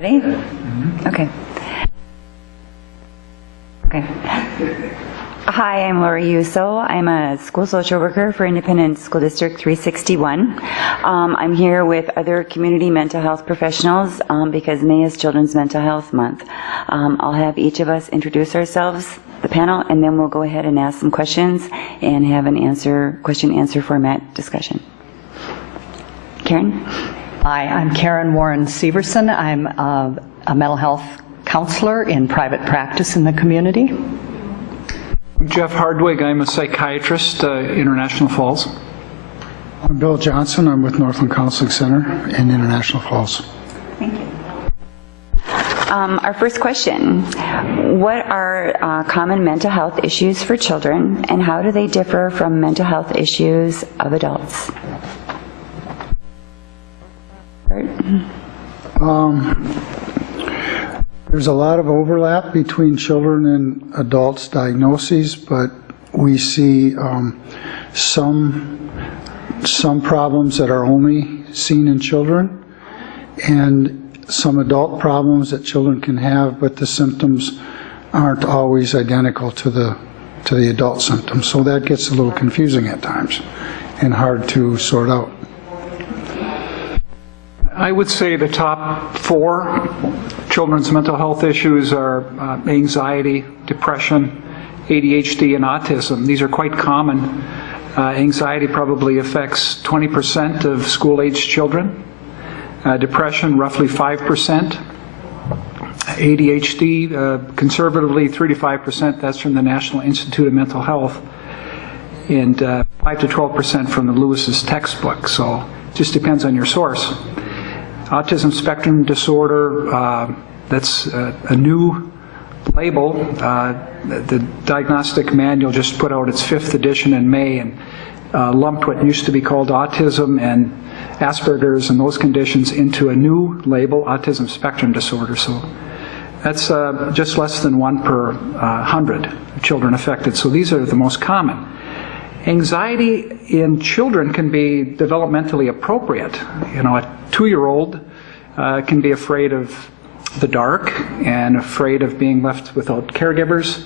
Ready? Okay. Okay. Hi, I'm Lori Yuso. I'm a school social worker for Independent School District 361. I'm here with other community mental health professionals because May is Children's Mental Health Month. I'll have each of us introduce ourselves, the panel, and then we'll go ahead and ask some questions and have an question-answer format discussion. Karen? Hi, I'm Karen Warren Severson. I'm a mental health counselor in private practice in the community. I'm Jeff Hardwig. I'm a psychiatrist, International Falls. I'm Bill Johnson. I'm with Northland Counseling Center in International Falls. Thank you. Our first question, what are common mental health issues for children, and how do they differ from mental health issues of adults? There's a lot of overlap between children and adults' diagnoses, but we see some problems that are only seen in children, and some adult problems that children can have, but the symptoms aren't always identical to the adult symptoms. So that gets a little confusing at times and hard to sort out. I would say the top 4 children's mental health issues are anxiety, depression, ADHD, and autism. These are quite common. Anxiety probably affects 20% of school-aged children. Depression, roughly 5%. ADHD, conservatively 3 to 5%. That's from the National Institute of Mental Health. And 5 to 12% from the Lewis's textbook. So it just depends on your source. Autism spectrum disorder, that's a new label. The Diagnostic Manual just put out its 5th edition in May and lumped what used to be called autism and Asperger's and those conditions into a new label, autism spectrum disorder. So that's just less than 1 per 100 children affected. So these are the most common. Anxiety in children can be developmentally appropriate. You know, a 2-year-old can be afraid of the dark and afraid of being left without caregivers.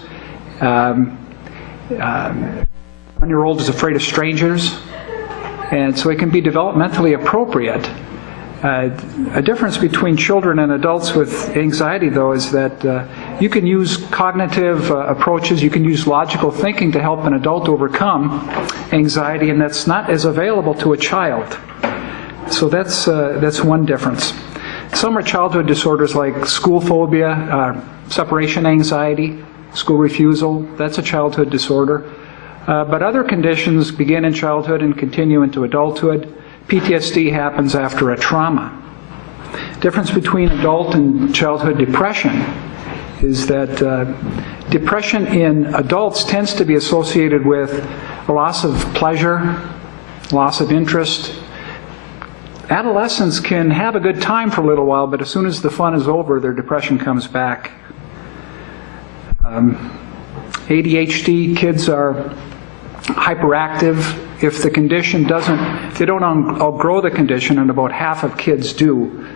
1-year-old is afraid of strangers. And so it can be developmentally appropriate. A difference between children and adults with anxiety, though, is that you can use cognitive approaches, you can use logical thinking to help an adult overcome anxiety, and that's not as available to a child. So that's one difference. Some are childhood disorders like school phobia, separation anxiety, school refusal. That's a childhood disorder. But other conditions begin in childhood and continue into adulthood. PTSD happens after a trauma. Difference between adult and childhood depression is that depression in adults tends to be associated with a loss of pleasure, loss of interest. Adolescents can have a good time for a little while, but as soon as the fun is over, their depression comes back. ADHD kids are hyperactive. If the condition they don't outgrow the condition, and about half of kids do,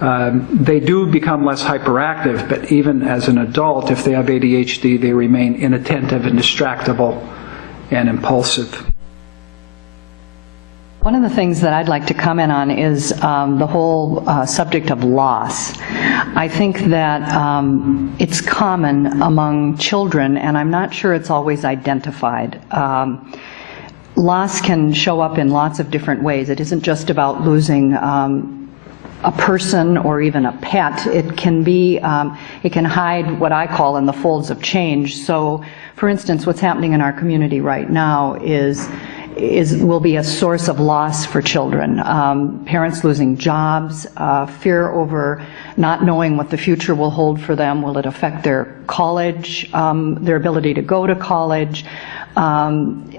they do become less hyperactive, but even as an adult, if they have ADHD, they remain inattentive and distractible and impulsive. One of the things that I'd like to comment on is the whole subject of loss. I think that it's common among children, and I'm not sure it's always identified. Loss can show up in lots of different ways. It isn't just about losing a person or even a pet. It can be, it can hide what I call in the folds of change. So, for instance, what's happening in our community right now will be a source of loss for children. Parents losing jobs, fear over not knowing what the future will hold for them. Will it affect their college, their ability to go to college?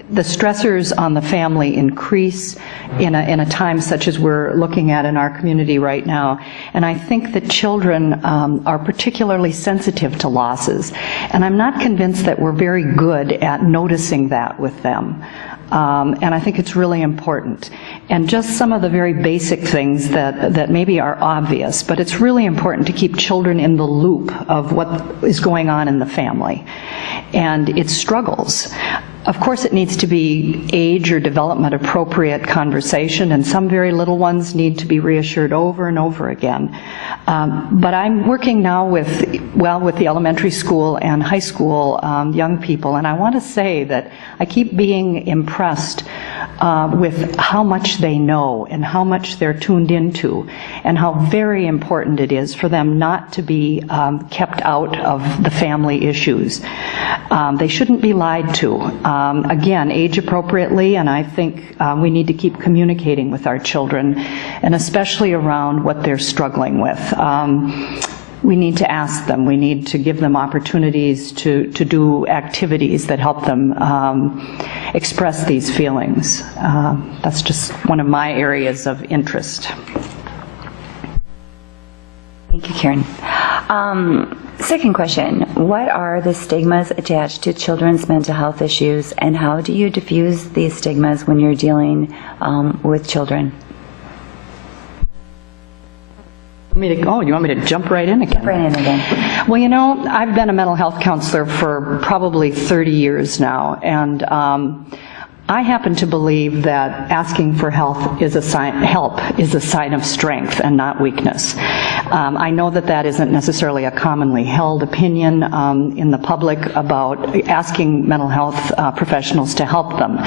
The stressors on the family increase in a time such as we're looking at in our community right now. And I think that children are particularly sensitive to losses. And I'm not convinced that we're very good at noticing that with them. And I think it's really important. And just some of the very basic things that maybe are obvious, but it's really important to keep children in the loop of what is going on in the family and its struggles. Of course, it needs to be age or development appropriate conversation, and some very little ones need to be reassured over and over again. But I'm working now with the elementary school and high school young people, and I want to say that I keep being impressed with how much they know and how much they're tuned into, and how very important it is for them not to be kept out of the family issues. They shouldn't be lied to. Again, age appropriately, and I think we need to keep communicating with our children, and especially around what they're struggling with. We need to ask them. We need to give them opportunities to do activities that help them express these feelings. That's just one of my areas of interest. Thank you, Karen. Second question, what are the stigmas attached to children's mental health issues, and how do you diffuse these stigmas when you're dealing with children? You want me to jump right in again? Right in again. Well, you know, I've been a mental health counselor for probably 30 years now, and I happen to believe that asking for help is a sign of strength and not weakness. I know that isn't necessarily a commonly held opinion in the public about asking mental health professionals to help them,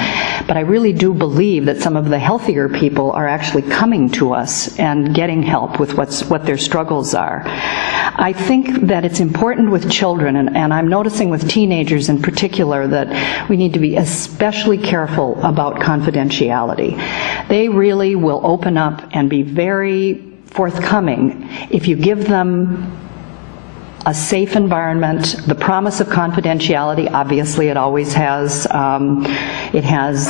but I really do believe that some of the healthier people are actually coming to us and getting help with what their struggles are. I think that it's important with children, and I'm noticing with teenagers in particular, that we need to be especially careful about confidentiality. They really will open up and be very forthcoming if you give them a safe environment, the promise of confidentiality. Obviously it always has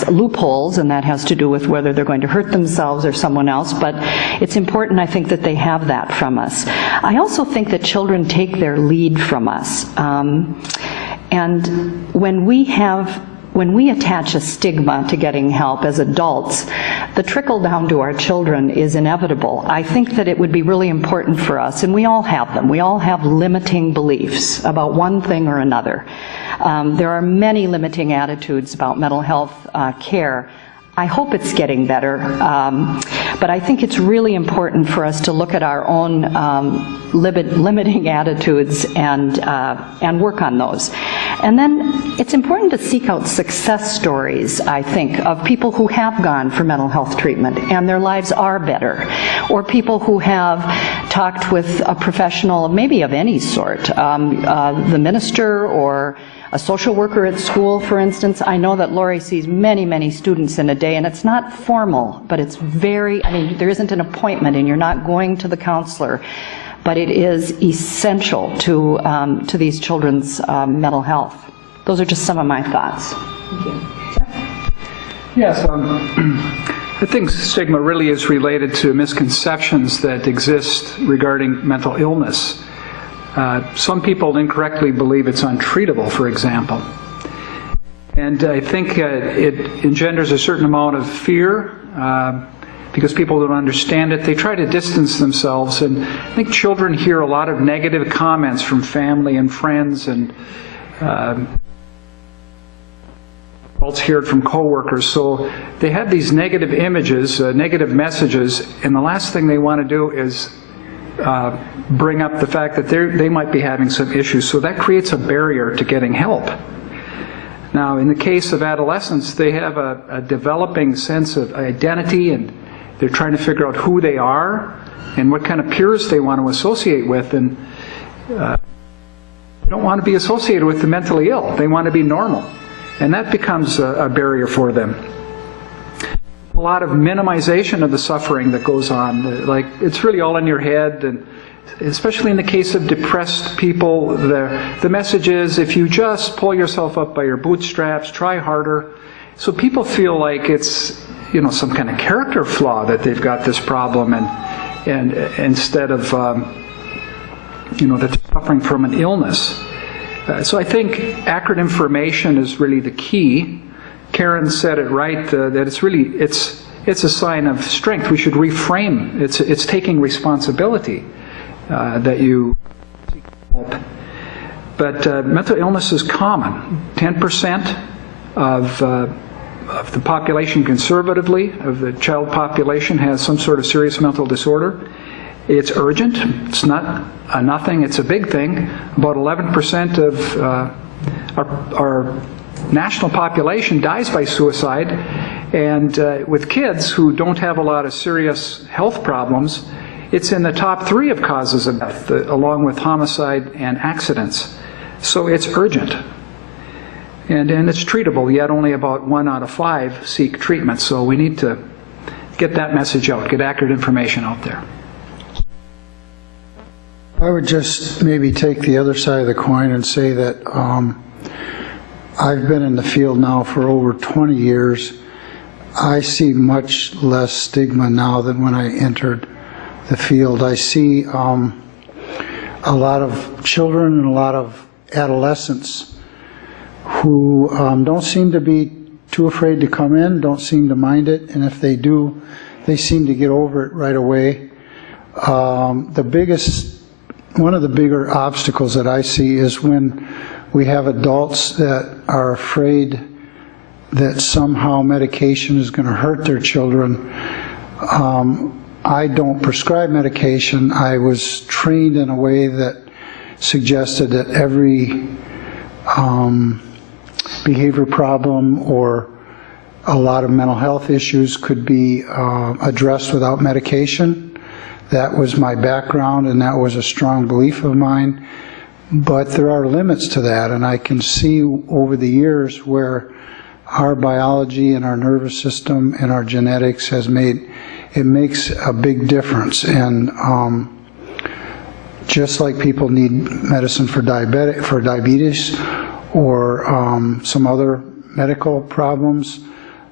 loopholes, and that has to do with whether they're going to hurt themselves or someone else, but it's important, I think, that they have that from us. I also think that children take their lead from us, and when we attach a stigma to getting help as adults, the trickle down to our children is inevitable. I think that it would be really important for us, and we all have them. We all have limiting beliefs about one thing or another. There are many limiting attitudes about mental health care. I hope it's getting better, but I think it's really important for us to look at our own limiting attitudes and work on those. And then it's important to seek out success stories, I think, of people who have gone for mental health treatment and their lives are better, or people who have talked with a professional, maybe of any sort, the minister or a social worker at school, for instance. I know that Lori sees many, many students in a day, and it's not formal, but it's there isn't an appointment and you're not going to the counselor, but it is essential to these children's mental health. Those are just some of my thoughts. Thank you. Yes, I think stigma really is related to misconceptions that exist regarding mental illness. Some people incorrectly believe it's untreatable, for example. And I think it engenders a certain amount of fear because people don't understand it. They try to distance themselves, and I think children hear a lot of negative comments from family and friends, and adults hear it from coworkers. So they have these negative images, negative messages, and the last thing they want to do is bring up the fact that they might be having some issues. So that creates a barrier to getting help. Now, in the case of adolescents, they have a developing sense of identity, and they're trying to figure out who they are and what kind of peers they want to associate with. And they don't want to be associated with the mentally ill. They want to be normal. And that becomes a barrier for them. A lot of minimization of the suffering that goes on. Like, it's really all in your head, and especially in the case of depressed people, the message is, if you just pull yourself up by your bootstraps, try harder. So people feel like it's, some kind of character flaw that they've got this problem, and instead of, that they're suffering from an illness. So I think accurate information is really the key Karen said it right, that it's a sign of strength. We should reframe. It's taking responsibility that you seek help. But mental illness is common. 10% of the population conservatively, of the child population, has some sort of serious mental disorder. It's urgent. It's not a nothing. It's a big thing. About 11% of our national population dies by suicide. And with kids who don't have a lot of serious health problems, it's in the top 3 of causes of death, along with homicide and accidents. So it's urgent. And it's treatable, yet only about 1 out of 5 seek treatment. So we need to get that message out, get accurate information out there. I would just maybe take the other side of the coin and say that I've been in the field now for over 20 years. I see much less stigma now than when I entered the field. I see a lot of children and a lot of adolescents who don't seem to be too afraid to come in, don't seem to mind it, and if they do, they seem to get over it right away. One of the bigger obstacles that I see is when we have adults that are afraid that somehow medication is going to hurt their children. I don't prescribe medication. I was trained in a way that suggested that every behavior problem or a lot of mental health issues could be addressed without medication. That was my background, and that was a strong belief of mine. But there are limits to that, and I can see over the years where our biology and our nervous system and our genetics has makes a big difference. And just like people need medicine for diabetes or some other medical problems,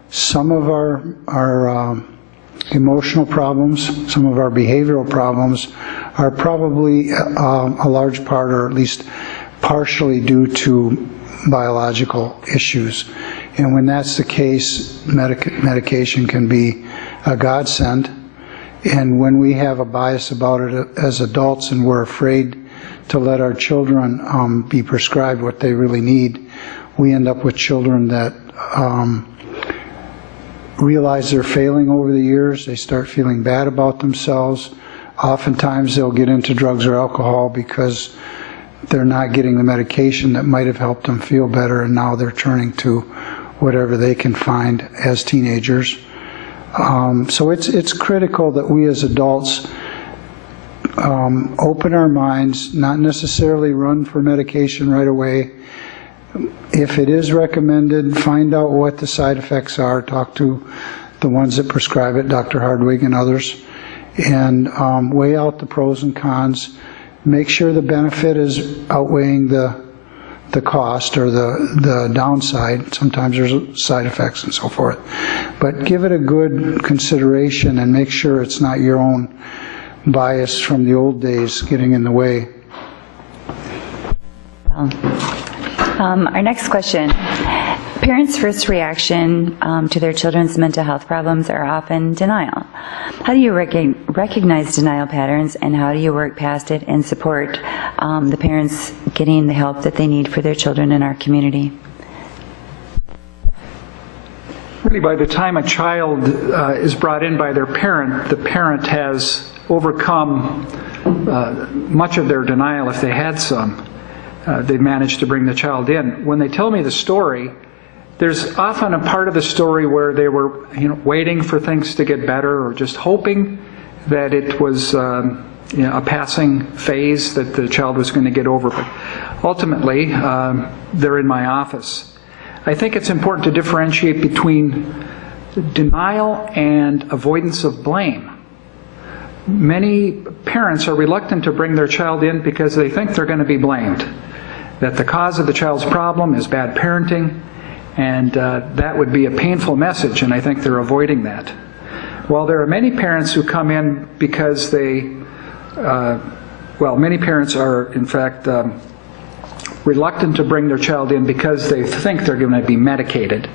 some of our emotional problems, some of our behavioral problems are probably a large part, or at least partially, due to biological issues. And when that's the case, medication can be a godsend. And when we have a bias about it as adults and we're afraid to let our children be prescribed what they really need, we end up with children that realize they're failing over the years. They start feeling bad about themselves. Oftentimes they'll get into drugs or alcohol because they're not getting the medication that might have helped them feel better, and now they're turning to whatever they can find as teenagers. So it's critical that we as adults open our minds, not necessarily run for medication right away. If it is recommended, find out what the side effects are. Talk to the ones that prescribe it, Dr. Hardwig and others, and weigh out the pros and cons. Make sure the benefit is outweighing the cost or the downside. Sometimes there's side effects and so forth. But give it a good consideration and make sure it's not your own bias from the old days getting in the way. Our next question. Parents' first reaction to their children's mental health problems are often denial. How do you recognize denial patterns, and how do you work past it and support the parents getting the help that they need for their children in our community? Really, by the time a child is brought in by their parent, the parent has overcome much of their denial, if they had some. They've managed to bring the child in. When they tell me the story, there's often a part of the story where they were, waiting for things to get better, or just hoping that it was, a passing phase that the child was going to get over. But ultimately, they're in my office. I think it's important to differentiate between denial and avoidance of blame. Many parents are reluctant to bring their child in because they think they're going to be blamed, that the cause of the child's problem is bad parenting, and that would be a painful message, and I think they're avoiding that. While there are many parents who come in because they, many parents are, in fact, reluctant to bring their child in because they think they're going to be medicated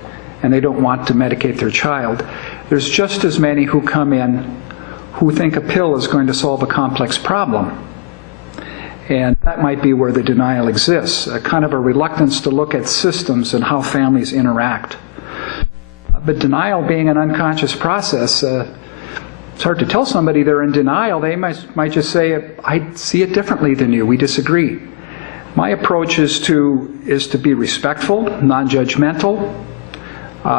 and they don't want to medicate their child. There's just as many who come in who think a pill is going to solve a complex problem. And that might be where the denial exists, a kind of a reluctance to look at systems and how families interact. But denial being an unconscious process, it's hard to tell somebody they're in denial. They might just say, I see it differently than you, we disagree. My approach is to be respectful, non-judgmental,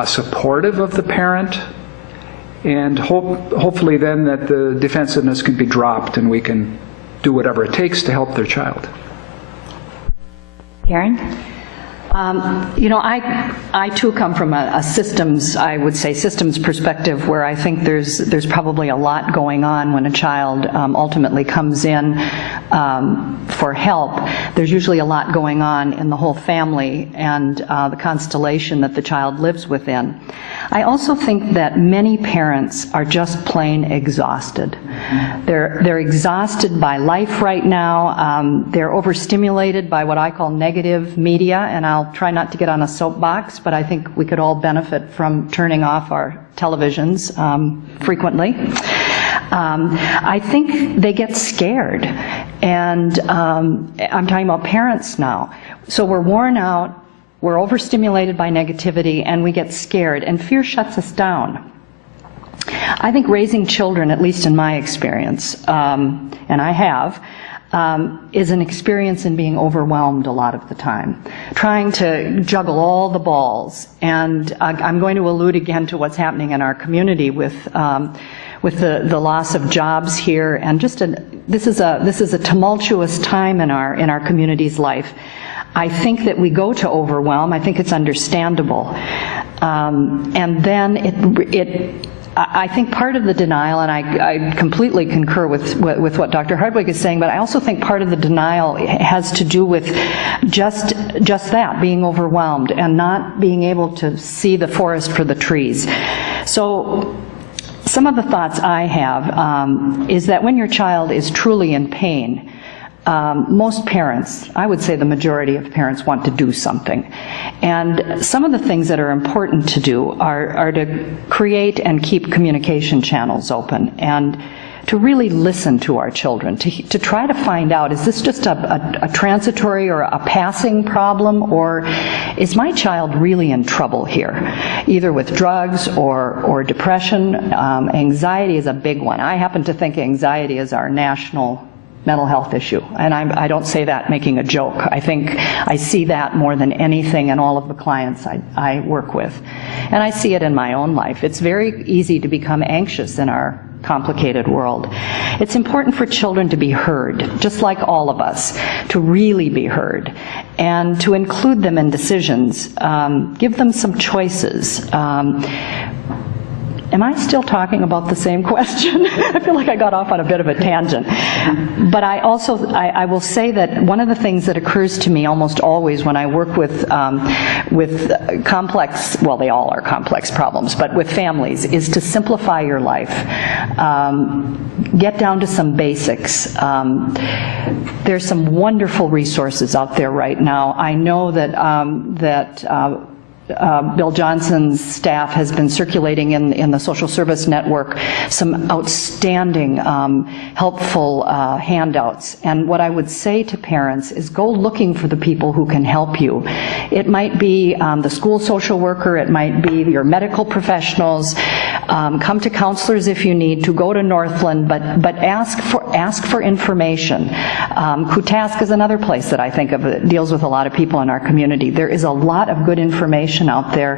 supportive of the parent, and hopefully then that the defensiveness can be dropped and we can do whatever it takes to help their child. Karen? You know, I too come from a systems, I would say systems perspective, where I think there's probably a lot going on when a child ultimately comes in for help. There's usually a lot going on in the whole family and the constellation that the child lives within. I also think that many parents are just plain exhausted. They're exhausted by life right now. They're overstimulated by what I call negative media, and I'll try not to get on a soapbox, but I think we could all benefit from turning off our televisions frequently. I think they get scared, and I'm talking about parents now. So we're worn out, we're overstimulated by negativity, and we get scared, and fear shuts us down. I think raising children, at least in my experience, and I have, is an experience in being overwhelmed a lot of the time, trying to juggle all the balls. And I'm going to allude again to what's happening in our community with the loss of jobs here, and just this is a tumultuous time in our community's life. I think that we go to overwhelm. I think it's understandable, and then I think part of the denial, and I completely concur with what Dr. Hardwick is saying, but I also think part of the denial has to do with just that, being overwhelmed and not being able to see the forest for the trees. So some of the thoughts I have is that when your child is truly in pain, most parents, I would say the majority of parents, want to do something. And some of the things that are important to do are to create and keep communication channels open, and to really listen to our children, to try to find out, is this just a transitory or a passing problem, or is my child really in trouble here, either with drugs or depression? Anxiety is a big one. I happen to think anxiety is our national mental health issue, and I don't say that making a joke. I think I see that more than anything in all of the clients I work with, and I see it in my own life. It's very easy to become anxious in our complicated world. It's important for children to be heard, just like all of us, to really be heard, and to include them in decisions, give them some choices. Am I still talking about the same question? I feel like I got off on a bit of a tangent. But I also, I will say that one of the things that occurs to me almost always when I work with complex, well, they all are complex problems, but with families, is to simplify your life. Get down to some basics. There's some wonderful resources out there right now. I know that Bill Johnson's staff has been circulating in the social service network some outstanding, helpful handouts. And what I would say to parents is go looking for the people who can help you. It might be the school social worker, it might be your medical professionals. Come to counselors if you need to, go to Northland, but ask for information. Kutask is another place that I think of that deals with a lot of people in our community. There is a lot of good information out there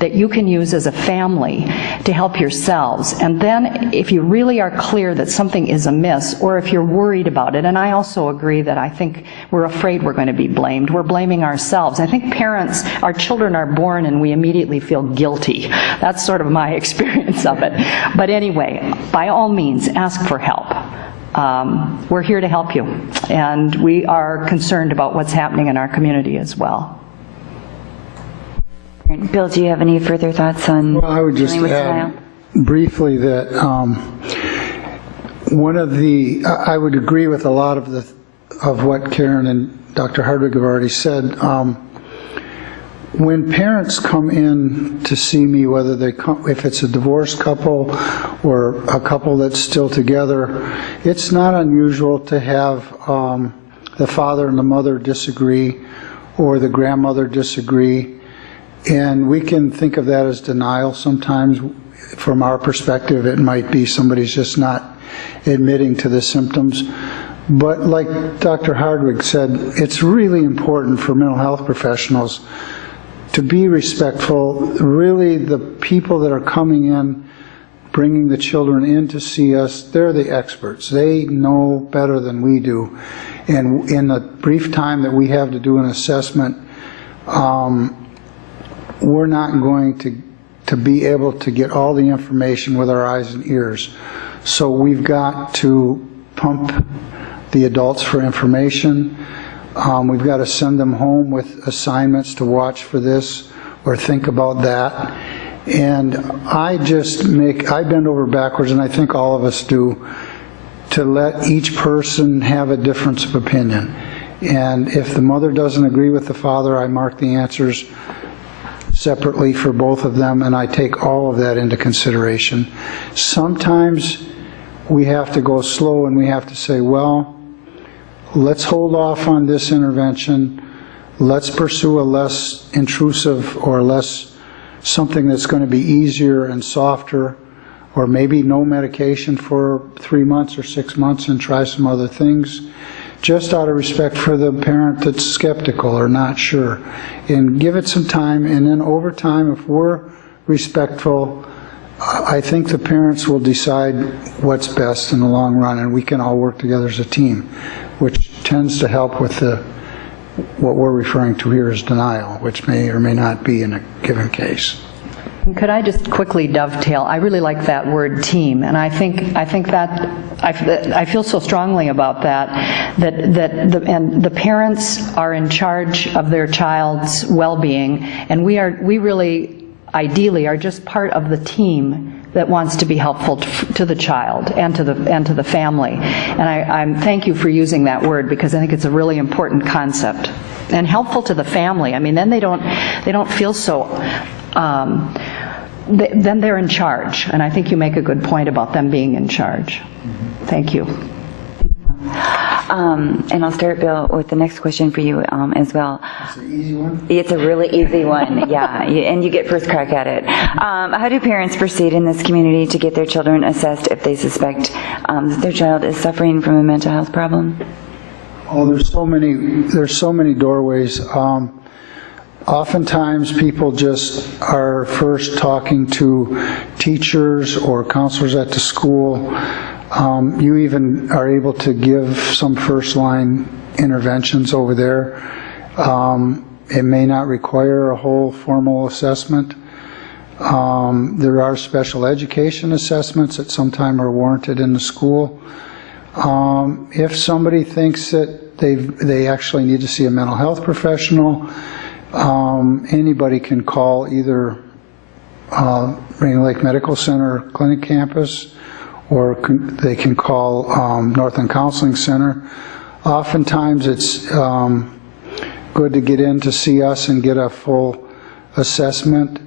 that you can use as a family to help yourselves. And then if you really are clear that something is amiss, or if you're worried about it, and I also agree that I think we're afraid we're going to be blamed. We're blaming ourselves. I think parents, our children are born and we immediately feel guilty. That's sort of my experience of it. But anyway, by all means, ask for help. We're here to help you, and we are concerned about what's happening in our community as well. Bill, do you have any further thoughts on Well, I would just dealing with add denial? briefly that I would agree with a lot of what Karen and Dr. Hardwick have already said. when parents come in to see me, whether they come, if it's a divorced couple or a couple that's still together, it's not unusual to have the father and the mother disagree or the grandmother disagree. And we can think of that as denial sometimes. From our perspective, it might be somebody's just not admitting to the symptoms. But like Dr. Hardwick said, it's really important for mental health professionals to be respectful. Really, the people that are coming in, bringing the children in to see us, they're the experts. They know better than we do. And in the brief time that we have to do an assessment, we're not going to be able to get all the information with our eyes and ears. So we've got to pump the adults for information. We've got to send them home with assignments to watch for this or think about that. And I bend over backwards, and I think all of us do, to let each person have a difference of opinion. And if the mother doesn't agree with the father, I mark the answers separately for both of them, and I take all of that into consideration. Sometimes we have to go slow and we have to say, well, let's hold off on this intervention. Let's pursue a less intrusive or something that's going to be easier and softer, or maybe no medication for 3 months or 6 months and try some other things, just out of respect for the parent that's skeptical or not sure. And give it some time, and then over time, if we're respectful, I think the parents will decide what's best in the long run, and we can all work together as a team, which tends to help with what we're referring to here as denial, which may or may not be in a given case. Could I just quickly dovetail? I really like that word team, and I think that I feel so strongly about that the parents are in charge of their child's well-being, and we really ideally are just part of the team that wants to be helpful to the child and to the family. And I thank you for using that word, because I think it's a really important concept and helpful to the family. I mean, then they don't feel so. Then they're in charge, and I think you make a good point about them being in charge. Thank you. And I'll start, Bill, with the next question for you as well. It's an easy one? It's a really easy one, yeah, and you get first crack at it. How do parents proceed in this community to get their children assessed if they suspect that their child is suffering from a mental health problem? Oh, there's so many doorways. Oftentimes people just are first talking to teachers or counselors at the school. You even are able to give some first line interventions over there. It may not require a whole formal assessment. There are special education assessments that sometimes are warranted in the school. If somebody thinks that they actually need to see a mental health professional, anybody can call either Rainy Lake Medical Center Clinic Campus, or they can call Northland Counseling Center. Oftentimes it's good to get in to see us and get a full assessment.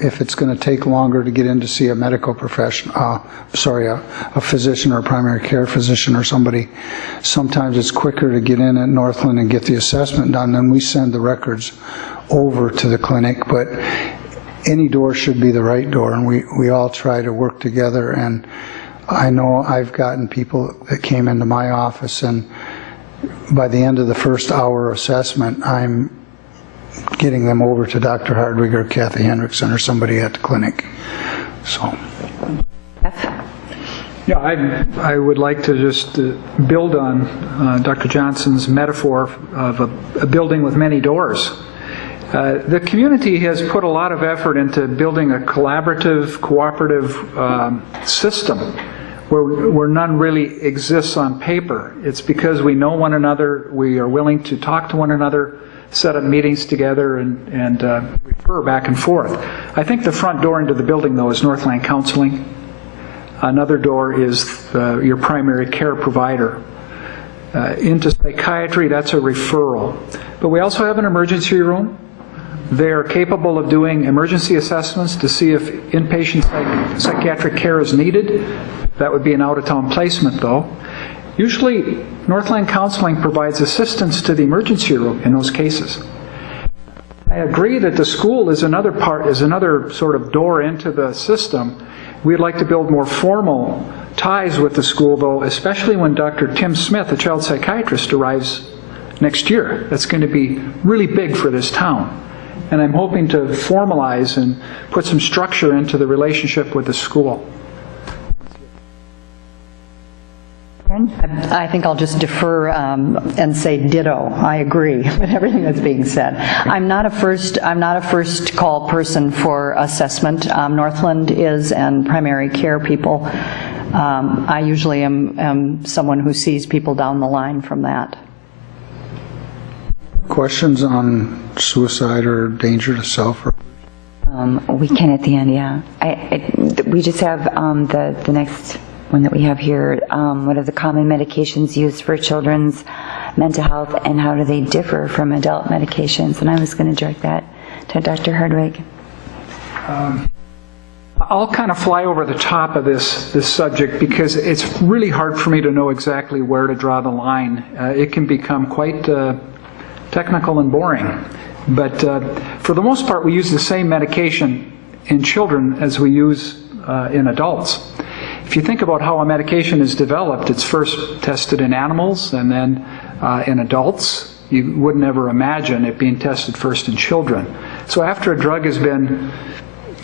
If it's going to take longer to get in to see a medical professional, a physician or a primary care physician or somebody, sometimes it's quicker to get in at Northland and get the assessment done. Then we send the records over to the clinic. But any door should be the right door, and we all try to work together. And I know I've gotten people that came into my office, and by the end of the first hour assessment, I'm getting them over to Dr. Hardwick or Kathy Hendrickson or somebody at the clinic. So. Yeah, I would like to just build on Dr. Johnson's metaphor of a building with many doors. The community has put a lot of effort into building a collaborative, cooperative system where none really exists on paper. It's because we know one another, we are willing to talk to one another, set up meetings together, and refer back and forth. I think the front door into the building, though, is Northland Counseling. Another door is your primary care provider. Into psychiatry, that's a referral. But we also have an emergency room. They're capable of doing emergency assessments to see if inpatient psychiatric care is needed. That would be an out-of-town placement, though. Usually, Northland Counseling provides assistance to the emergency room in those cases. I agree that the school is another sort of door into the system. We'd like to build more formal ties with the school, though, especially when Dr. Tim Smith, a child psychiatrist, arrives next year. That's going to be really big for this town. And I'm hoping to formalize and put some structure into the relationship with the school. I think I'll just defer and say ditto. I agree with everything that's being said. I'm not a first call person for assessment. Northland is, and primary care people. I usually am someone who sees people down the line from that. Questions on suicide or danger to self? We can at the end, yeah. We just have the next one that we have here. What are the common medications used for children's mental health, and how do they differ from adult medications? And I was going to direct that to Dr. Hardwick. I'll kind of fly over the top of this subject because it's really hard for me to know exactly where to draw the line. It can become quite technical and boring. But for the most part, we use the same medication in children as we use in adults. If you think about how a medication is developed, it's first tested in animals and then in adults. You wouldn't ever imagine it being tested first in children. So after a drug has been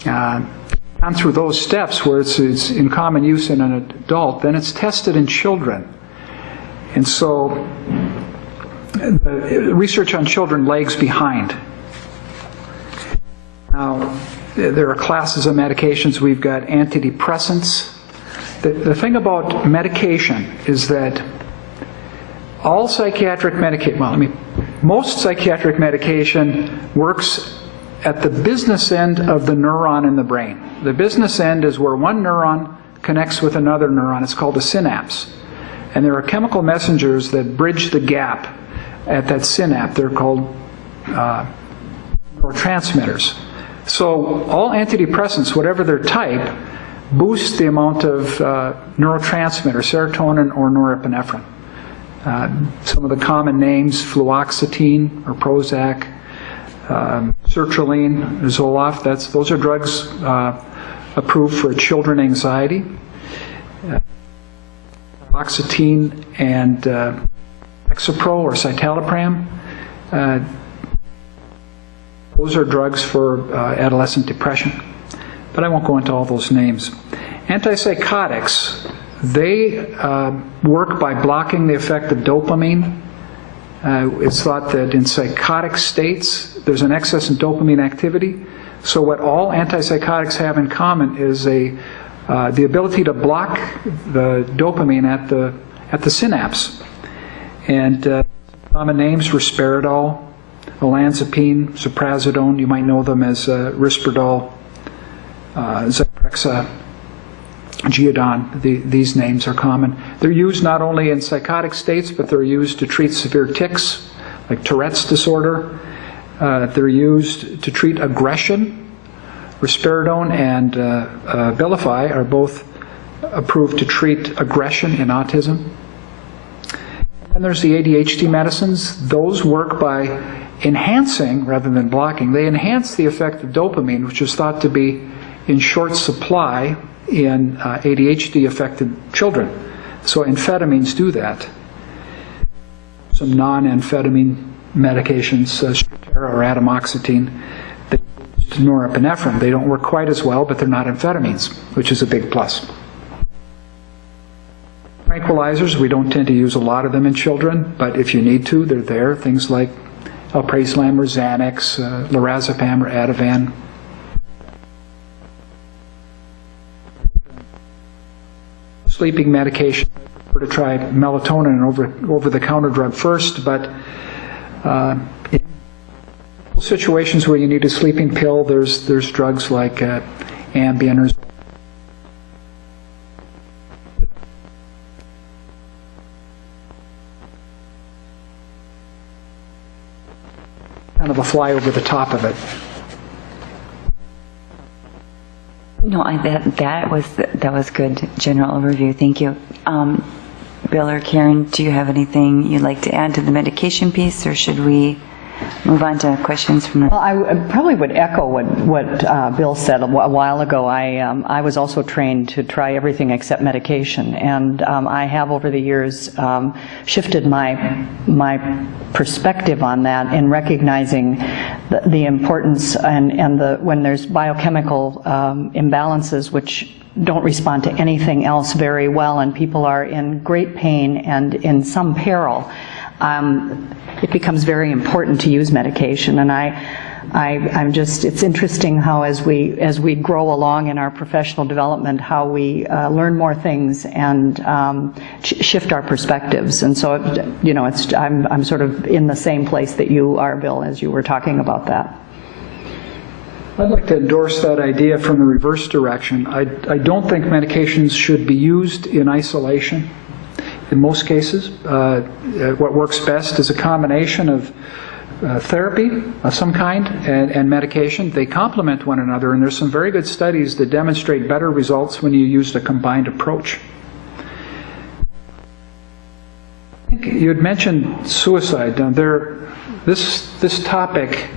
gone through those steps where it's in common use in an adult, then it's tested in children. And so the research on children lags behind. Now, there are classes of medications. We've got antidepressants. The thing about medication is that all psychiatric medication, most psychiatric medication works at the business end of the neuron in the brain. The business end is where one neuron connects with another neuron. It's called a synapse. And there are chemical messengers that bridge the gap at that synapse. They're called neurotransmitters. So all antidepressants, whatever their type, boost the amount of neurotransmitter, serotonin or norepinephrine. Some of the common names, fluoxetine or Prozac, sertraline, Zoloft, those are drugs approved for children anxiety. Fluoxetine and Lexapro or citalopram, those are drugs for adolescent depression. But I won't go into all those names. Antipsychotics, they work by blocking the effect of dopamine. It's thought that in psychotic states, there's an excess in dopamine activity. So what all antipsychotics have in common is the ability to block the dopamine at the synapse. And common names, risperidol, olanzapine, ziprasidone, you might know them as Risperdal, Zyprexa, Geodon. These names are common. They're used not only in psychotic states, but they're used to treat severe tics, like Tourette's disorder. They're used to treat aggression. Risperidone and Abilify are both approved to treat aggression in autism. And there's the ADHD medicines. Those work by enhancing rather than blocking. They enhance the effect of dopamine, which is thought to be in short supply in ADHD-affected children. So amphetamines do that. Some non-amphetamine medications, Strattera or atomoxetine, they boost norepinephrine. They don't work quite as well, but they're not amphetamines, which is a big plus. Tranquilizers, we don't tend to use a lot of them in children, but if you need to, they're there. Things like Alprazolam or Xanax, Lorazepam or Ativan. Sleeping medication, I prefer to try melatonin, an over-the-counter drug first, but in situations where you need a sleeping pill, there's drugs like Ambien or kind of a fly over the top of it. No, that was good general overview. Thank you. Bill or Karen, do you have anything you'd like to add to the medication piece, or should we move on to questions from the... Well, I probably would echo what Bill said a while ago. I was also trained to try everything except medication, and I have over the years shifted my perspective on that in recognizing the importance and when there's biochemical imbalances which don't respond to anything else very well, and people are in great pain and in some peril. It becomes very important to use medication, and I'm just, it's interesting how as we grow along in our professional development, how we learn more things and shift our perspectives. And so, you know, I'm sort of in the same place that you are, Bill, as you were talking about that. I'd like to endorse that idea from the reverse direction. I don't think medications should be used in isolation. In most cases, what works best is a combination of therapy of some kind and medication. They complement one another, and there's some very good studies that demonstrate better results when you use a combined approach. I think you had mentioned suicide. This topic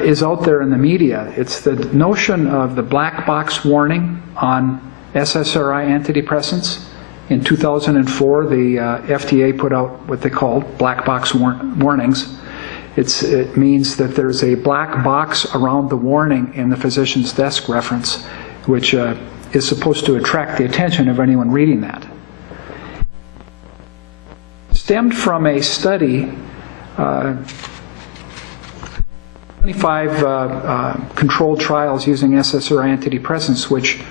is out there in the media. It's the notion of the black box warning on SSRI antidepressants. In 2004, the FDA put out what they called black box warnings. It means that there's a black box around the warning in the physician's desk reference, which is supposed to attract the attention of anyone reading that. Stemmed from a study, 25 controlled trials using SSRI antidepressants, which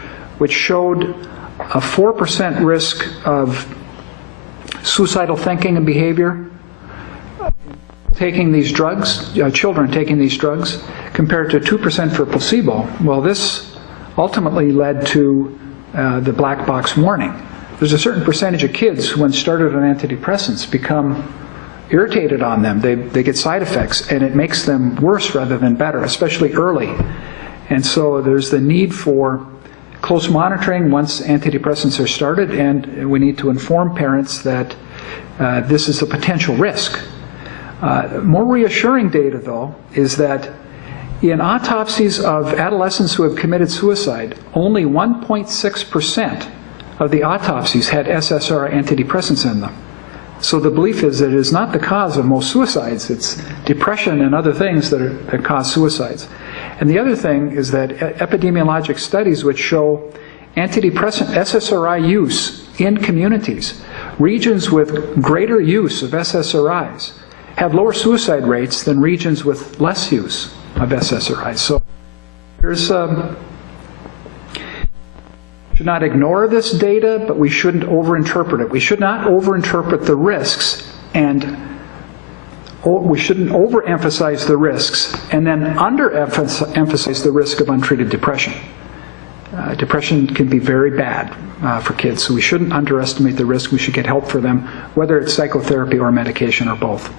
showed a 4% risk of suicidal thinking and behavior taking these drugs, children taking these drugs, compared to 2% for placebo. Well, this ultimately led to the black box warning. There's a certain percentage of kids, when started on antidepressants, become irritated on them. They get side effects, and it makes them worse rather than better, especially early. And so there's the need for close monitoring once antidepressants are started, and we need to inform parents that this is a potential risk. More reassuring data, though, is that in autopsies of adolescents who have committed suicide, only 1.6% of the autopsies had SSRI antidepressants in them. So the belief is that it is not the cause of most suicides. It's depression and other things that cause suicides. And the other thing is that epidemiologic studies which show antidepressant SSRI use in communities, regions with greater use of SSRIs have lower suicide rates than regions with less use of SSRIs. So there's should not ignore this data, but we shouldn't overinterpret it. We should not overinterpret the risks, and we shouldn't overemphasize the risks and then underemphasize the risk of untreated depression. Depression can be very bad for kids, so we shouldn't underestimate the risk. We should get help for them, whether it's psychotherapy or medication or both.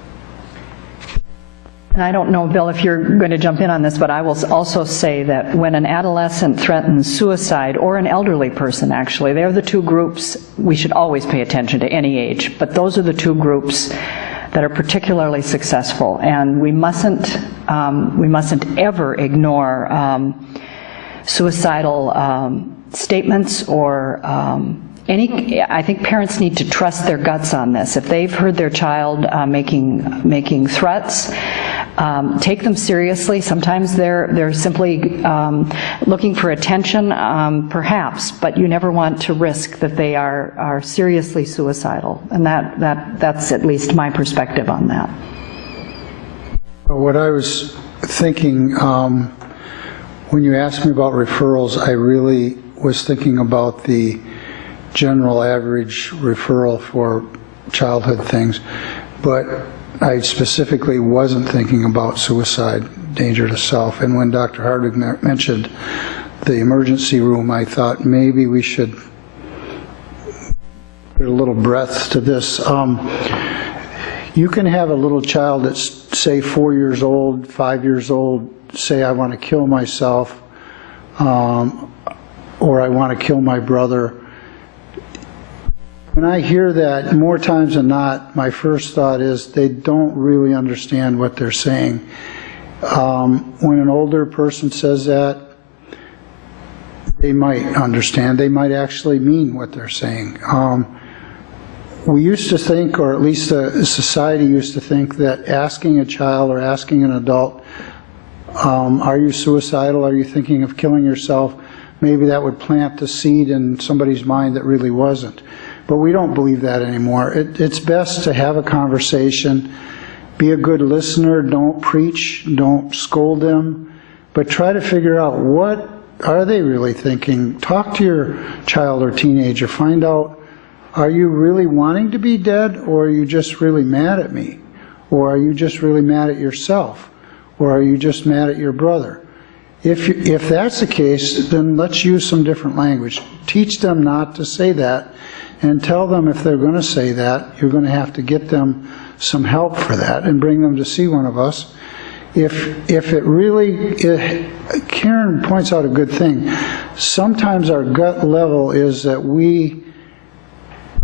And I don't know, Bill, if you're going to jump in on this, but I will also say that when an adolescent threatens suicide, or an elderly person actually, they're the two groups we should always pay attention to, any age, but those are the two groups that are particularly successful, and we mustn't ever ignore suicidal statements or I think parents need to trust their guts on this. If they've heard their child making threats, take them seriously. Sometimes they're simply looking for attention, perhaps, but you never want to risk that they are seriously suicidal, and that's at least my perspective on that. What I was thinking when you asked me about referrals, I really was thinking about the general average referral for childhood things, but I specifically wasn't thinking about suicide, danger to self. And when Dr. Hardwick mentioned the emergency room, I thought maybe we should put a little breadth to this. You can have a little child that's, say, 4 years old, 5 years old, say, I want to kill myself, or I want to kill my brother. When I hear that, more times than not, my first thought is they don't really understand what they're saying. When an older person says that, they might understand. They might actually mean what they're saying. We used to think, or at least the society used to think, that asking a child or asking an adult, are you suicidal? Are you thinking of killing yourself? Maybe that would plant the seed in somebody's mind that really wasn't. But we don't believe that anymore. It's best to have a conversation, be a good listener, don't preach, don't scold them, but try to figure out what are they really thinking. Talk to your child or teenager, find out, are you really wanting to be dead, or are you just really mad at me? Or are you just really mad at yourself? Or are you just mad at your brother? If that's the case, then let's use some different language. Teach them not to say that, and tell them if they're going to say that, you're going to have to get them some help for that and bring them to see one of us. If it really, Karen points out a good thing. Sometimes our gut level is that we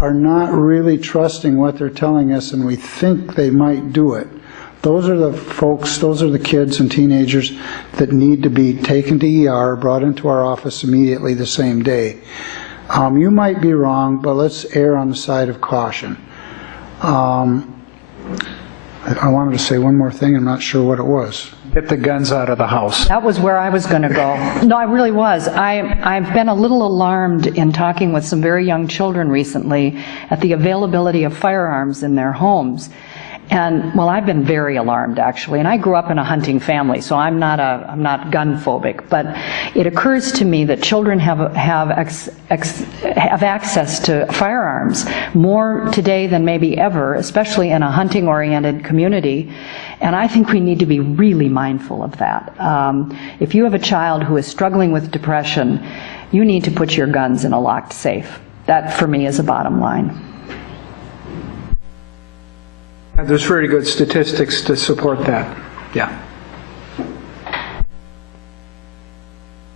are not really trusting what they're telling us, and we think they might do it. Those are the folks, those are the kids and teenagers that need to be taken to ER, brought into our office immediately the same day. You might be wrong, but let's err on the side of caution. I wanted to say one more thing, I'm not sure what it was. Get the guns out of the house. That was where I was going to go. No, I really was. I've been a little alarmed in talking with some very young children recently at the availability of firearms in their homes. And, well, I've been very alarmed, actually. And I grew up in a hunting family, so I'm not gun phobic. But it occurs to me that children have access to firearms more today than maybe ever, especially in a hunting-oriented community. And I think we need to be really mindful of that. If you have a child who is struggling with depression, you need to put your guns in a locked safe. That, for me, is a bottom line. There's very good statistics to support that. Yeah.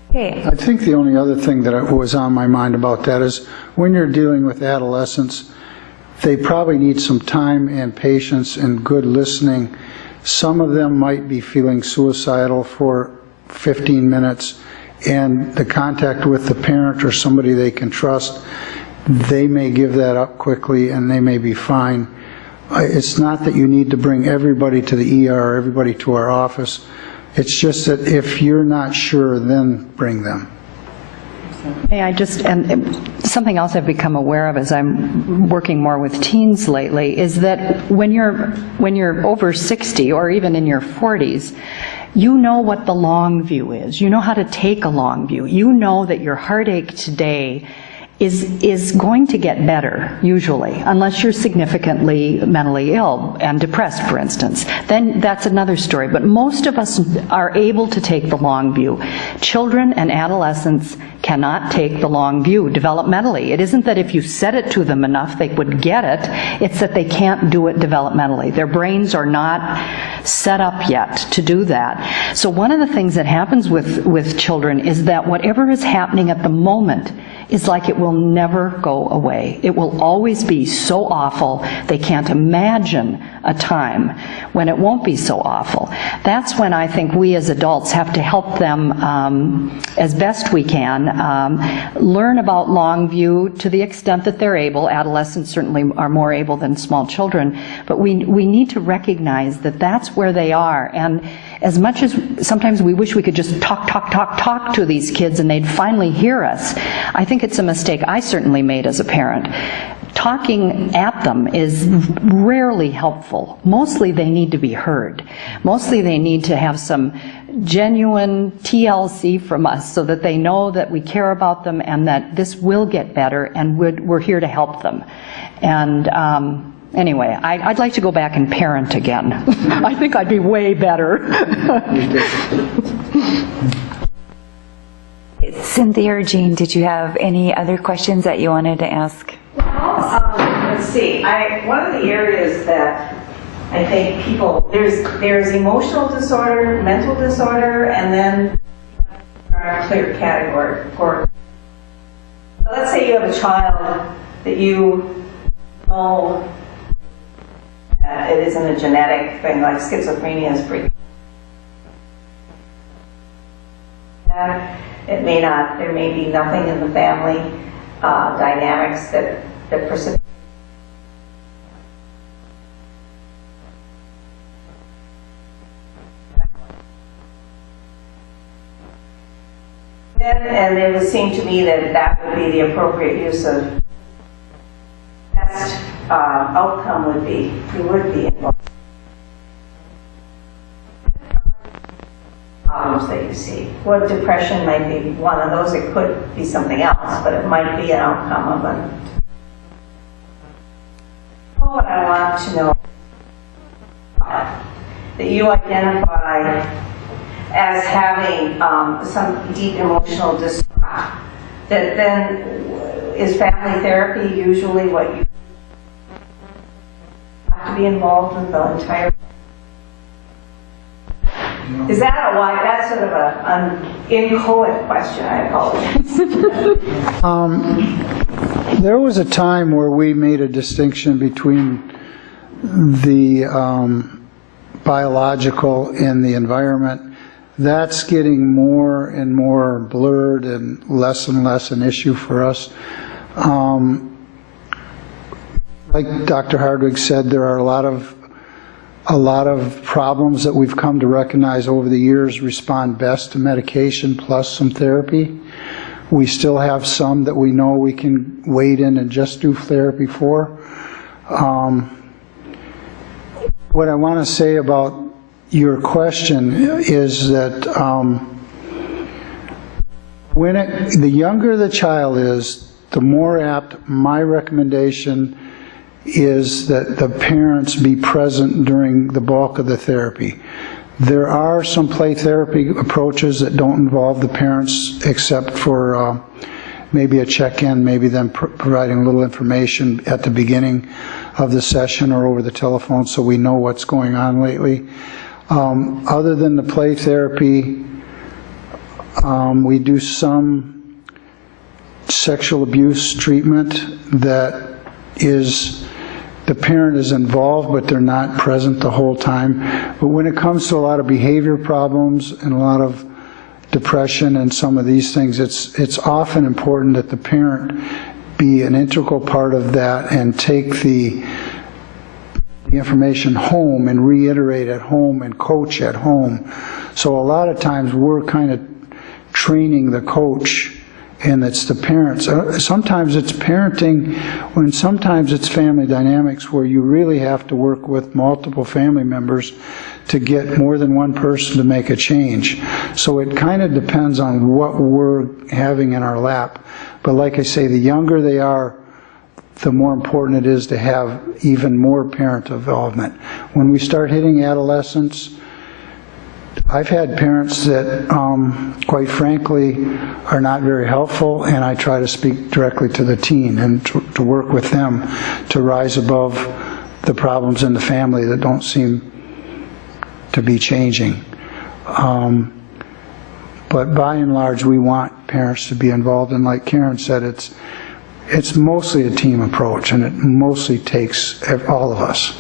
Okay. I think the only other thing that was on my mind about that is when you're dealing with adolescents, they probably need some time and patience and good listening. Some of them might be feeling suicidal for 15 minutes, and the contact with the parent or somebody they can trust, they may give that up quickly and they may be fine. It's not that you need to bring everybody to the ER or everybody to our office. It's just that if you're not sure, then bring them. Hey, and something else I've become aware of as I'm working more with teens lately is that when you're over 60 or even in your 40s, you know what the long view is. You know how to take a long view. You know that your heartache today is going to get better, usually, unless you're significantly mentally ill and depressed, for instance. Then that's another story. But most of us are able to take the long view. Children and adolescents cannot take the long view developmentally. It isn't that if you said it to them enough, they would get it. It's that they can't do it developmentally. Their brains are not set up yet to do that. So one of the things that happens with children is that whatever is happening at the moment is like it will never go away. It will always be so awful, they can't imagine a time when it won't be so awful. That's when I think we as adults have to help them as best we can, learn about long view to the extent that they're able. Adolescents certainly are more able than small children, but we need to recognize that that's where they are. And as much as sometimes we wish we could just talk to these kids and they'd finally hear us, I think it's a mistake I certainly made as a parent. Talking at them is rarely helpful. Mostly they need to be heard. Mostly they need to have some genuine TLC from us so that they know that we care about them and that this will get better and we're here to help them. And anyway, I'd like to go back and parent again. I think I'd be way better. Cynthia or Jean, did you have any other questions that you wanted to ask? Let's see. One of the areas that I think people, there's emotional disorder, mental disorder, and then a clear category for. Let's say you have a child that you know it isn't a genetic thing, like schizophrenia is pretty. It may not, there may be nothing in the family dynamics that precipitates. And it would seem to me that would be the appropriate use of best outcome would be, we would be involved. Problems that you see. Well, depression might be one of those. It could be something else, but it might be an outcome of it. What I want to know that you identify as having some deep emotional distress, that then is family therapy usually what you have to be involved with the entire. Is that a why? That's sort of an inchoate question. I apologize. There was a time where we made a distinction between the biological and the environment. That's getting more and more blurred and less an issue for us. Like Dr. Hardwig said, there are a lot of problems that we've come to recognize over the years respond best to medication plus some therapy. We still have some that we know we can wade in and just do therapy for. What I want to say about your question is that the younger the child is, the more apt my recommendation is that the parents be present during the bulk of the therapy. There are some play therapy approaches that don't involve the parents except for maybe a check-in, maybe them providing a little information at the beginning of the session or over the telephone so we know what's going on lately. Other than the play therapy, we do some sexual abuse treatment that is, the parent is involved, but they're not present the whole time. But when it comes to a lot of behavior problems and a lot of depression and some of these things, it's often important that the parent be an integral part of that and take the information home and reiterate at home and coach at home. So a lot of times we're kind of training the coach, and it's the parents. Sometimes it's parenting, when sometimes it's family dynamics where you really have to work with multiple family members to get more than one person to make a change. So it kind of depends on what we're having in our lap. But like I say, the younger they are, the more important it is to have even more parent involvement. When we start hitting adolescence, I've had parents that, quite frankly, are not very helpful, and I try to speak directly to the teen and to work with them to rise above the problems in the family that don't seem to be changing. But by and large, we want parents to be involved, and like Karen said, it's mostly a team approach, and it mostly takes all of us.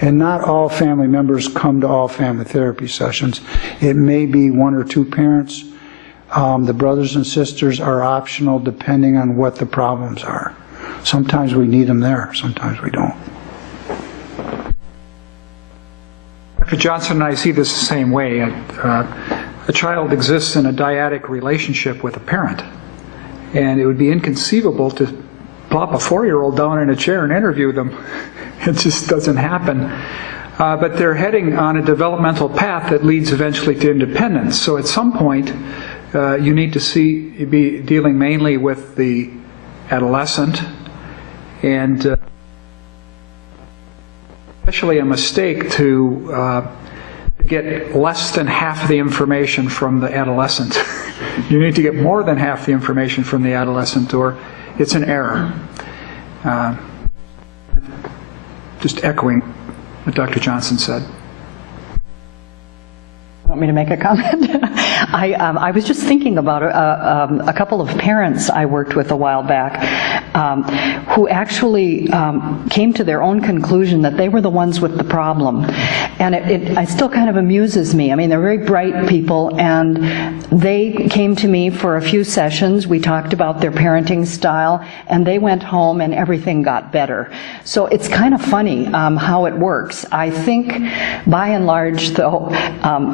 And not all family members come to all family therapy sessions. It may be one or two parents. The brothers and sisters are optional depending on what the problems are. Sometimes we need them there, sometimes we don't. Dr. Johnson and I see this the same way. A child exists in a dyadic relationship with a parent, and it would be inconceivable to plop a 4-year-old down in a chair and interview them. It just doesn't happen. But they're heading on a developmental path that leads eventually to independence. So at some point, you need to be dealing mainly with the adolescent, and especially a mistake to get less than half the information from the adolescent. You need to get more than half the information from the adolescent, or it's an error. Just echoing what Dr. Johnson said. Want me to make a comment? I was just thinking about a couple of parents I worked with a while back who actually came to their own conclusion that they were the ones with the problem. And it still kind of amuses me. I mean, they're very bright people, and they came to me for a few sessions. We talked about their parenting style, and they went home and everything got better. So it's kind of funny how it works. I think, by and large, though,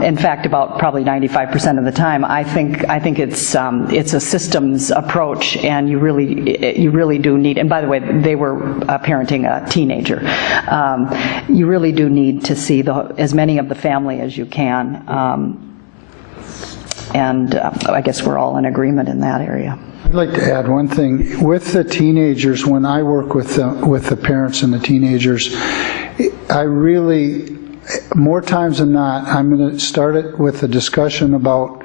in fact, about probably 95% of the time, I think it's a systems approach, and you really do need. And by the way, they were parenting a teenager. You really do need to see as many of the family as you can, and I guess we're all in agreement in that area. I'd like to add one thing. With the teenagers, when I work with the parents and the teenagers, I really, more times than not, I'm going to start it with a discussion about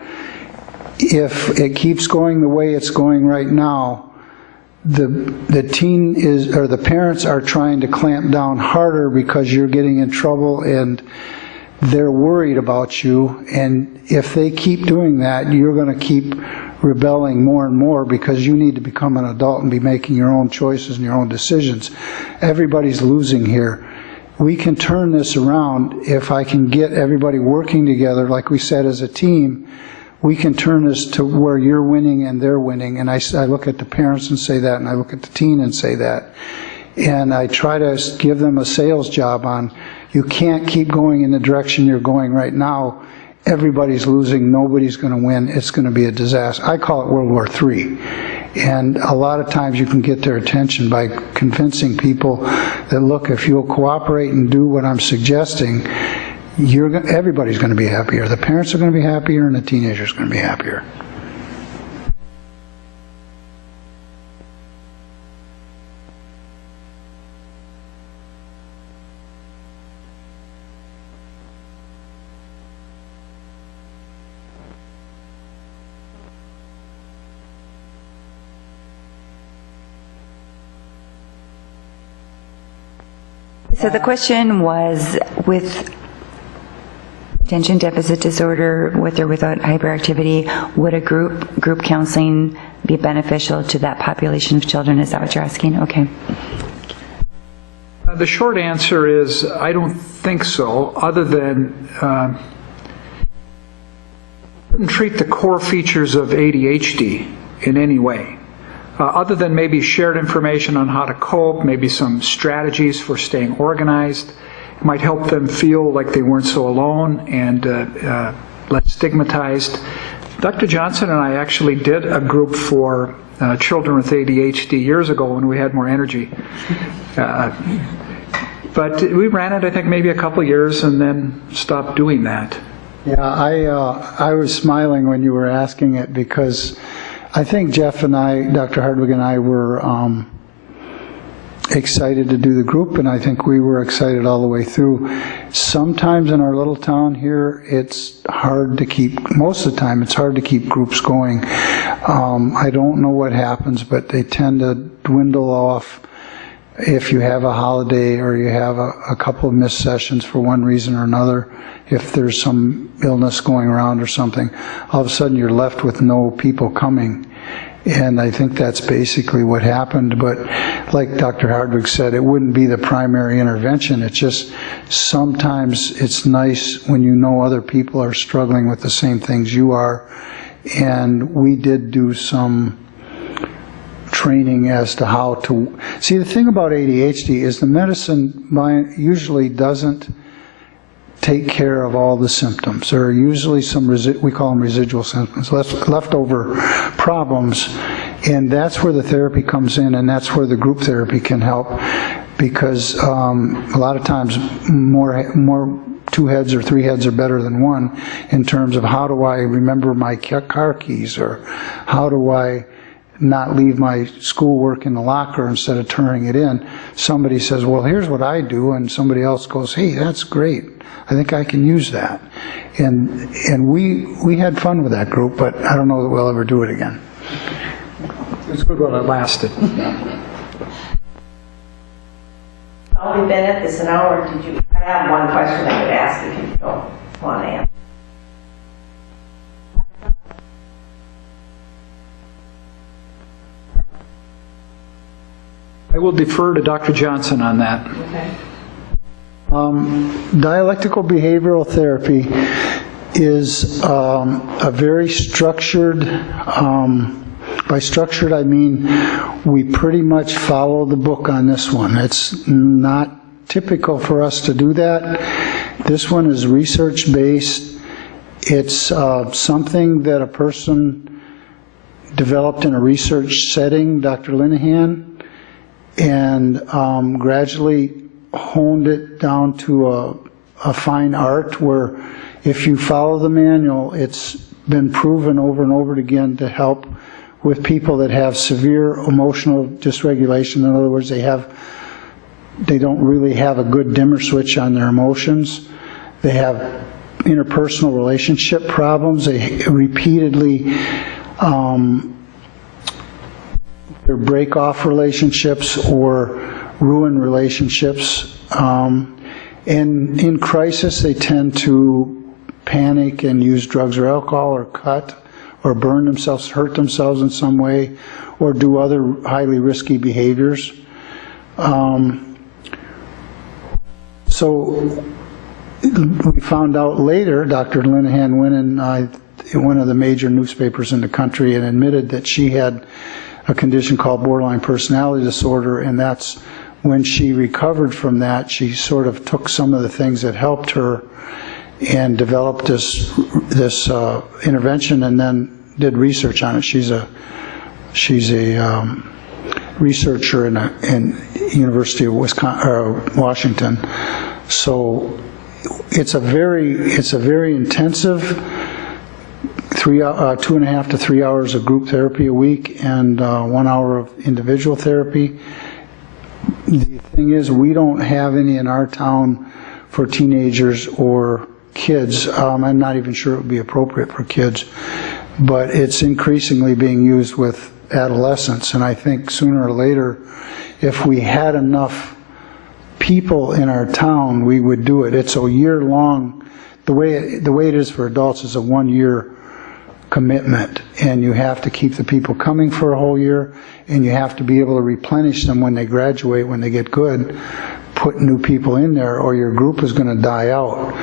if it keeps going the way it's going right now, the parents are trying to clamp down harder because you're getting in trouble and they're worried about you, and if they keep doing that, you're going to keep rebelling more and more because you need to become an adult and be making your own choices and your own decisions. Everybody's losing here. We can turn this around if I can get everybody working together, like we said, as a team. We can turn this to where you're winning and they're winning. And I look at the parents and say that, and I look at the teen and say that. And I try to give them a sales job on, you can't keep going in the direction you're going right now. Everybody's losing. Nobody's going to win. It's going to be a disaster. I call it World War III. And a lot of times you can get their attention by convincing people that, look, if you'll cooperate and do what I'm suggesting, everybody's going to be happier. The parents are going to be happier, and the teenagers are going to be happier. So the question was, with attention deficit disorder, with or without hyperactivity, would a group counseling be beneficial to that population of children? Is that what you're asking? Okay. The short answer is I don't think so, other than wouldn't treat the core features of ADHD in any way. Other than maybe shared information on how to cope, maybe some strategies for staying organized. It might help them feel like they weren't so alone and less stigmatized. Dr. Johnson and I actually did a group for children with ADHD years ago when we had more energy. But we ran it, I think, maybe a couple years and then stopped doing that. Yeah, I was smiling when you were asking it because I think Jeff and I, Dr. Hardwick and I, were excited to do the group, and I think we were excited all the way through. Sometimes in our little town here, it's hard to keep, most of the time, it's hard to keep groups going. I don't know what happens, but they tend to dwindle off if you have a holiday or you have a couple of missed sessions for one reason or another. If there's some illness going around or something, all of a sudden you're left with no people coming. And I think that's basically what happened. But like Dr. Hardwick said, it wouldn't be the primary intervention. It's just sometimes it's nice when you know other people are struggling with the same things you are. And we did do some training as to how to... See, the thing about ADHD is the medicine usually doesn't take care of all the symptoms. There are usually some, we call them residual symptoms, leftover problems, and that's where the therapy comes in, and that's where the group therapy can help, because a lot of times more two heads or three heads are better than one in terms of how do I remember my car keys, or how do I not leave my schoolwork in the locker instead of turning it in. Somebody says, well, here's what I do, and somebody else goes, hey, that's great. I think I can use that. And we had fun with that group, but I don't know that we'll ever do it again. It was good while it lasted. Oh, we've been at this an hour. I have one question I would ask if you don't want to answer. I will defer to Dr. Johnson on that. Okay. Dialectical behavioral therapy is a very structured, by structured I mean we pretty much follow the book on this one. It's not typical for us to do that. This one is research-based. It's something that a person developed in a research setting, Dr. Linehan, and gradually honed it down to a fine art where if you follow the manual, it's been proven over and over again to help with people that have severe emotional dysregulation. In other words, they don't really have a good dimmer switch on their emotions. They have interpersonal relationship problems. They repeatedly either break off relationships or ruin relationships. And in crisis, they tend to panic and use drugs or alcohol or cut or burn themselves, hurt themselves in some way, or do other highly risky behaviors. So we found out later, Dr. Linehan went in one of the major newspapers in the country and admitted that she had a condition called borderline personality disorder, and that's when she recovered from that, she sort of took some of the things that helped her and developed this intervention, and then did research on it. She's a researcher in University of Washington. So it's a very intensive 2.5 to 3 hours of group therapy a week and 1 hour of individual therapy. The thing is, we don't have any in our town for teenagers or kids. I'm not even sure it would be appropriate for kids, but it's increasingly being used with adolescents, and I think sooner or later, if we had enough people in our town, we would do it. It's a year-long, the way it is for adults is a 1-year commitment, and you have to keep the people coming for a whole year, and you have to be able to replenish them when they graduate, when they get good, put new people in there, or your group is going to die out.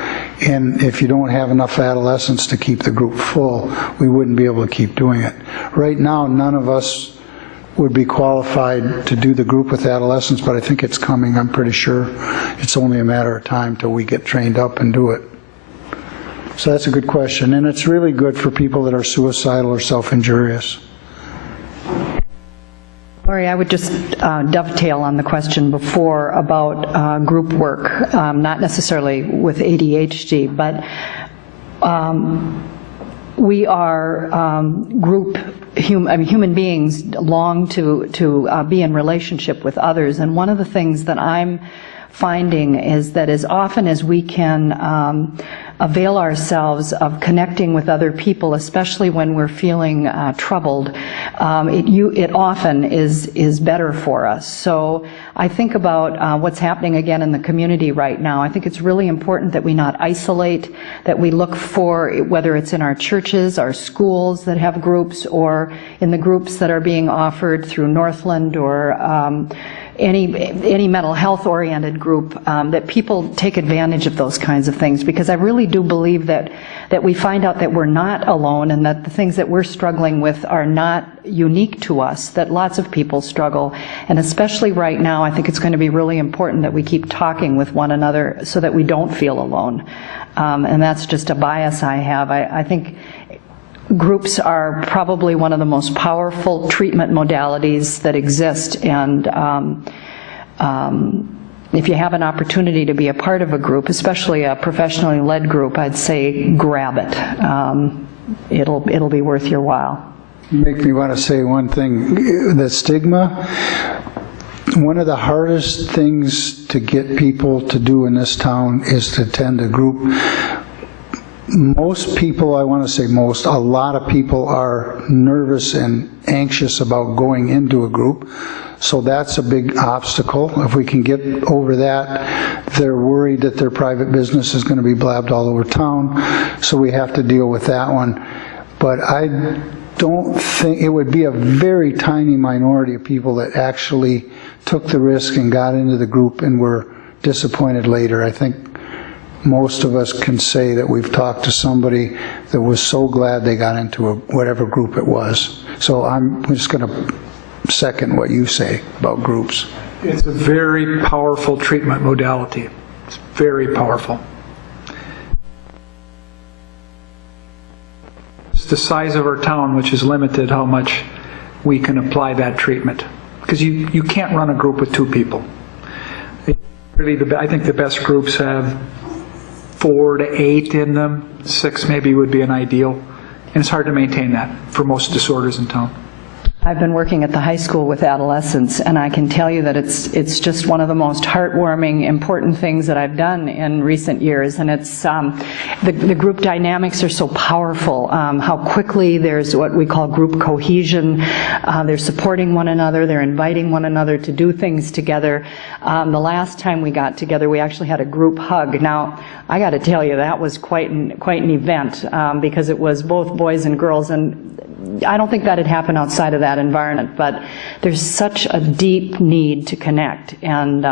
And if you don't have enough adolescents to keep the group full, we wouldn't be able to keep doing it. Right now, none of us would be qualified to do the group with adolescents, but I think it's coming. I'm pretty sure it's only a matter of time till we get trained up and do it. So that's a good question, and it's really good for people that are suicidal or self-injurious. Lori, I would just dovetail on the question before about group work, not necessarily with ADHD, but we are human beings long to be in relationship with others, and one of the things that I'm finding is that as often as we can avail ourselves of connecting with other people, especially when we're feeling troubled, it often is better for us. So I think about what's happening again in the community right now. I think it's really important that we not isolate, that we look for, whether it's in our churches, our schools that have groups, or in the groups that are being offered through Northland or any mental health oriented group, that people take advantage of those kinds of things, because I really do believe that we find out that we're not alone, and that the things that we're struggling with are not unique to us, that lots of people struggle. And especially right now, I think it's going to be really important that we keep talking with one another so that we don't feel alone. And that's just a bias I have. I think groups are probably one of the most powerful treatment modalities that exist, and if you have an opportunity to be a part of a group, especially a professionally led group, I'd say grab it. It'll be worth your while. You make me want to say one thing. The stigma, one of the hardest things to get people to do in this town is to attend a group. Most people, I want to say most, a lot of people are nervous and anxious about going into a group. So that's a big obstacle. If we can get over that, they're worried that their private business is going to be blabbed all over town, so we have to deal with that one. But I don't think, it would be a very tiny minority of people that actually took the risk and got into the group and were disappointed later. I think most of us can say that we've talked to somebody that was so glad they got into whatever group it was. So I'm just going to second what you say about groups. It's a very powerful treatment modality. It's very powerful. It's the size of our town, which is limited how much we can apply that treatment. Because you can't run a group with 2 people. Really, I think the best groups have 4 to 8 in them. 6 maybe would be an ideal. And it's hard to maintain that for most disorders in town. I've been working at the high school with adolescents, and I can tell you that it's just one of the most heartwarming, important things that I've done in recent years. And it's the group dynamics are so powerful. How quickly there's what we call group cohesion. They're supporting one another. They're inviting one another to do things together. The last time we got together, we actually had a group hug. Now, I got to tell you, that was quite an event because it was both boys and girls, and I don't think that had happened outside of that environment, but there's such a deep need to connect, and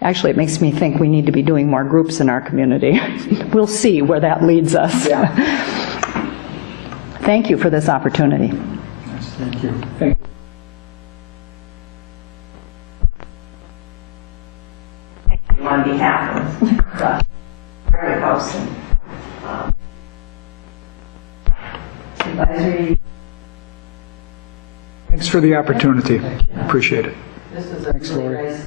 actually it makes me think we need to be doing more groups in our community. We'll see where that leads us. Yeah. Thank you for this opportunity. Yes, thank you. Thank you. On behalf of the Hardwick House and advisory. Thanks for the opportunity. Appreciate it. This is a really nice